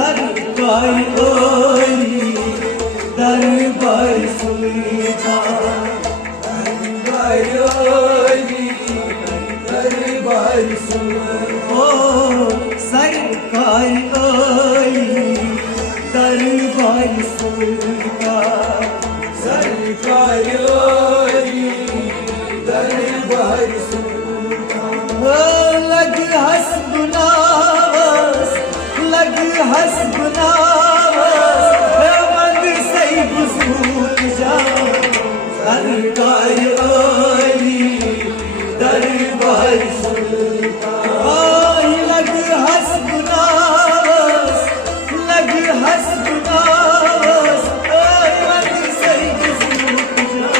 सरकार ओली दरबार सुल्तान, सरकार ओली दरबार सुल्तान, ओ सरकार ओली दरबार सुल्तान, सरकार ओली दरबार सुल्तान। लग हसबुनावस, लग हसबुनावस, मंद सही बुसूत जा, सरकार ओली दरबार सुल्तान। लग हसबुनावस, लग हसबुनावस, मंद सही बुसूत जा,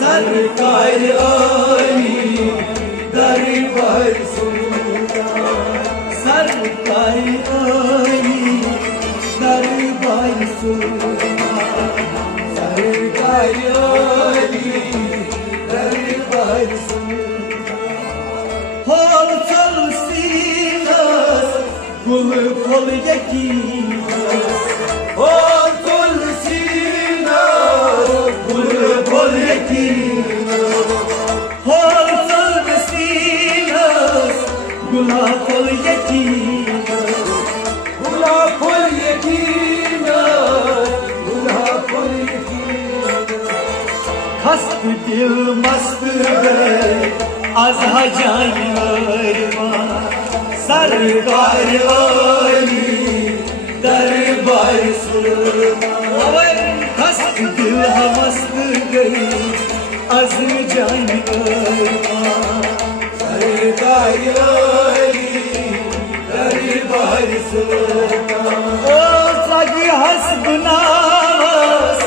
सरकार ओली दरबार सुल्तान, सरकार ओली दरबार सुल्तान, सरकार ओली दरबार सुल्तान। हो चल सीनस गुल फुल यकीनस, हो चल सीनस गुल फुल यकीनस, हो चल सीनस गुलाब फुल यकीनस, गुलाब फुल यकीनस, गुलाब फुल यकीनस। खस्त दिल मस्त गए az hacaylarıma, सरकार ओली दरबार सुल्तान। हस्त दिल मस्त गई az जानवरमा, सरकार ओली दरबार सुल्तान। ओ लग हसबुनावस,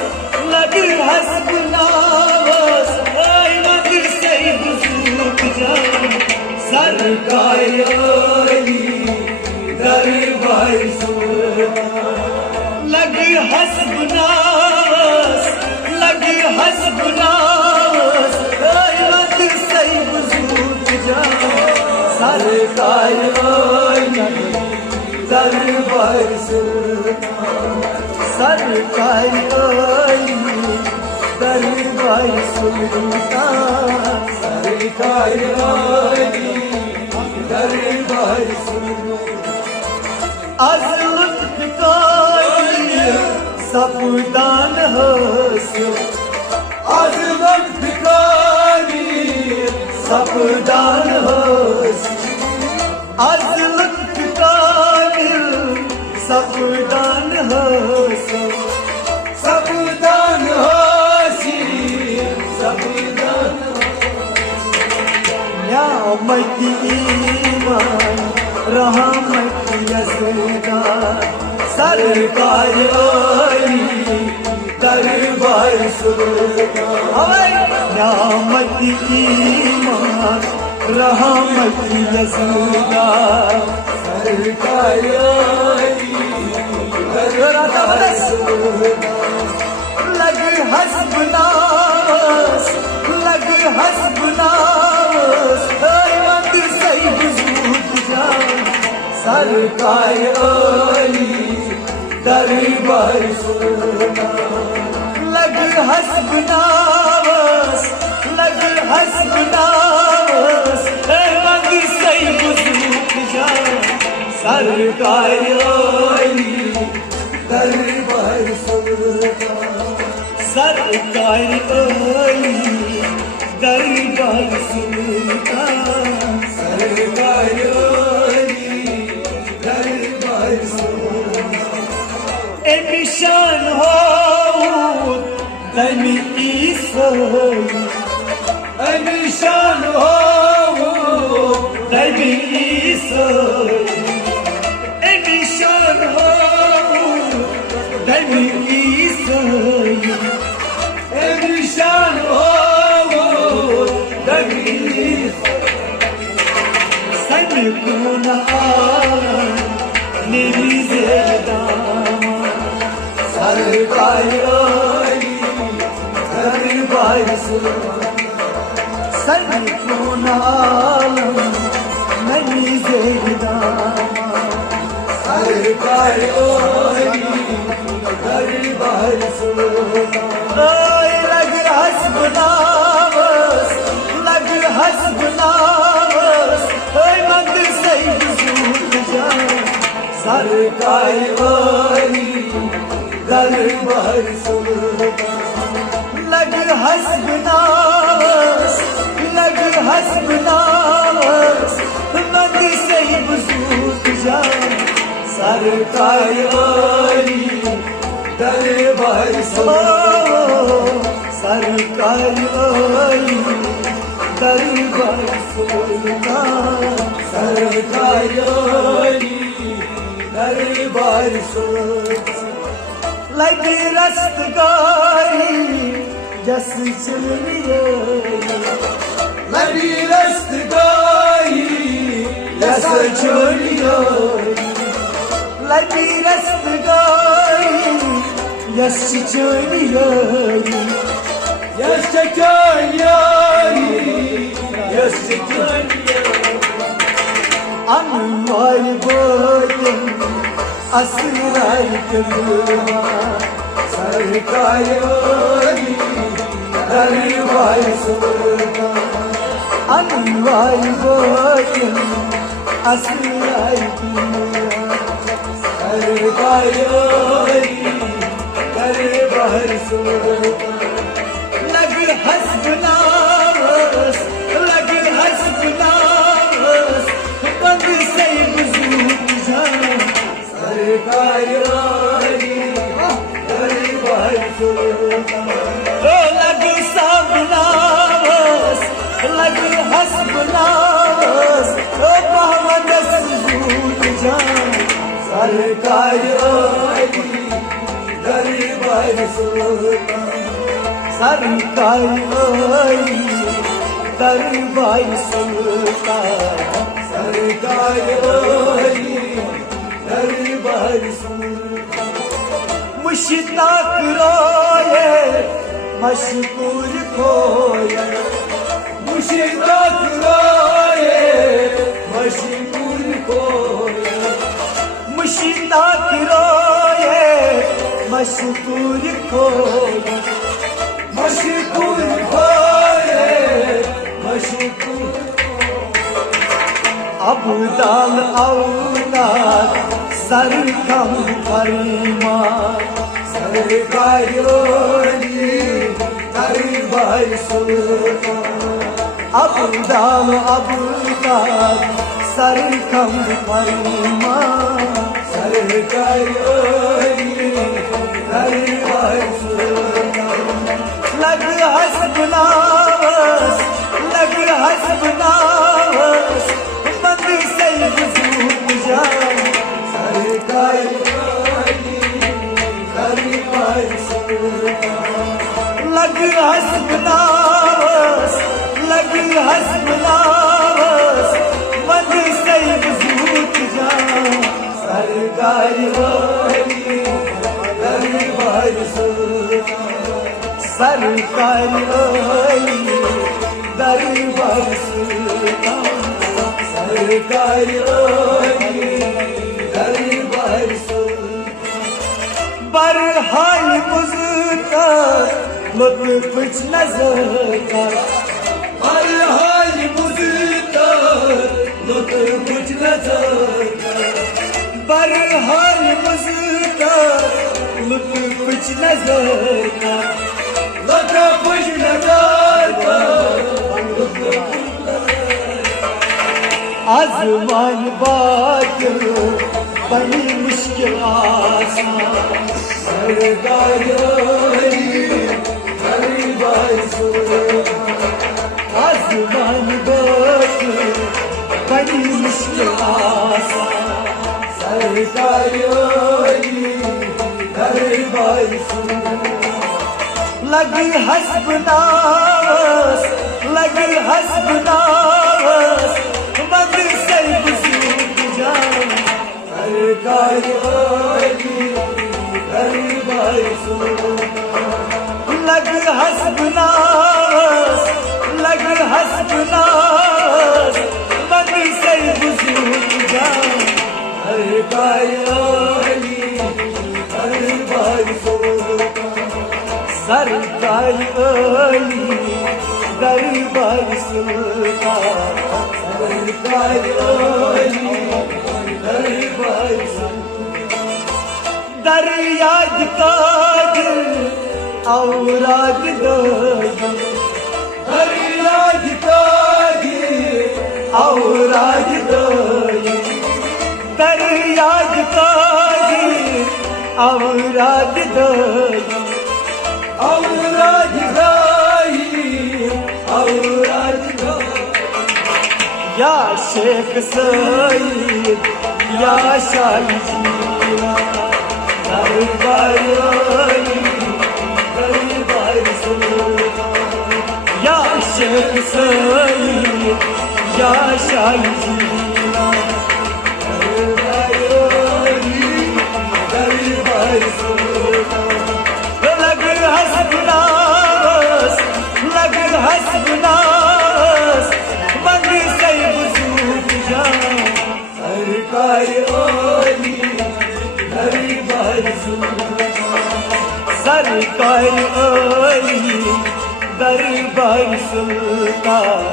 लग हसबुनावस, मद से बुसूत जा, सरकार ओली दरबार सुल्तान। लग हसबुनावस, लग हसबुनावस, मद से बुसूत जा, सरकार ओली दरबार सुल्तान, सरकार ओली दरबार सुल्तान, सरकार ओली दरबार सुल्तान। az लुत्फकारी सफदान हंसो, az लुत्फकारी सफदान हंसो, az लुत्फकारी सफदान हंसो, सफदान हंसी, सफदान नियामत ईमान रहमत यज़दा, सरकार ओली दरबार सुल्तान। नियामत ईमान रहमत यज़दा, सरकार ओली दरबार सुल्तान। लग हसबुनावस, लग हसबुनावस, मद सही बुसूत जा, सरकार ओली दरबार सुल्तान। लग हसबुनावस, लग हसबुनावस, मद सही बुसूत जा, सरकार ओली दरबार सुल्तान, सरकार ओली दरबार सुल्तान, सरकार ओली दरबार सुल्तान। ए निशान हो दमी ईसाई, ए निशान हो दमी ईसाई, ए निशान हो दमी ईसाई, ए निशान हो दमी सन गुना निविज़े दामा, सरकार ओली दरबार सुल्तान। सन गुना निविज़े दामा, सरकार सरकार दरबार सुल्तान लग हसबनावस लग हसबनावस मंद सही सूट जा सरकार दरबार सुल्तान लग हसबनावस लग हसबनावस मंद सही सूट जा सरकार दरबार सरकार दरबार सुल्तान सरकार दरबार सुल्तान लगी रस्तगारी जस चुनिए लगी रस्तगारी जस चुनिए लगी रस्तगारी यस चुनिए यस चुनिए यस चुनिए अनवार बोतन असराय कलमा सरकार दरबार सुल्तान अनवार बोतन असराय कलमा सरकार दरबार सुल्तान लग हसबनावस लग हसबनावस बंद सही बुजूद जा सरकार दरबार सुल्तान लग सबनावस लग हसबनावस मोहम्मद सुजूद जा सरकार दरबार सुल्तान सरकार दरबार सुल्तान सरकार दरबार सुल्तान मुश्ताक रोए मशहूर खोया मुश्ताक रोए मशहूर खोया मुश्ताक रोए मशहूर खोया मशहूर खोए मशहूर अबदाल औलाद सर कम फरमान सरकार दरबार सुल्तान अबदाल अबदाल सर कम फरमान सरकार दरबार सुल्तान लग हसबनावस लग हसबनावस मंद सही बुजूद जा सरकार दरबार सुल्तान लग हसबनावस लग हसबनावस मंद सही बुजूद जा सरकार दरबार सुल्तान सरकार दरबार सुल्तान सरकार दरबार सुल्तान बरहाल मुझका लुत्फ नजर का बरहाल मुझका लुत्फ नजर का बरहाल मुझका लुत्फ नजर का लुत्फ नजर का आज़मान बात बड़ी मुश्किल आसान सरकार दरबार सुल्तान आज़मान बात बड़ी मुश्किल आसान सरकार दरबार सुल्तान लग हसबनावस लग हसबनावस मंद सही बुजूद जा सरकार दरबार सुल्तान लग हसबनावस लग हसबनावस मंद सही बुजूद जा सरकार सरकार ओली दरबार सुल्तान सरकार ओली दरबार सुल्तान दरियाद काज औराद दोज दरियाद काज औराद दोज दरियाद काज औराद दोज औराद दाई औराद या शेख सईद या शाही जीवा दरबार ओली दरबार सुल्तान या शेख सईद या शाही जीवा दरबार ओली दरबार सुल्तान लग हसनास लग हसनास बंद से बुजुर्ग जान सरकार ओली दरबार सुल्तान सरकार ओली दरबार सुल्तान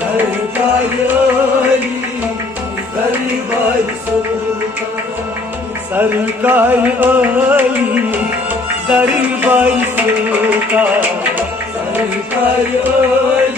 सरकार ओली दरबार सुल्तान सरकार ओली दरबार सुल्तान सरकार ओली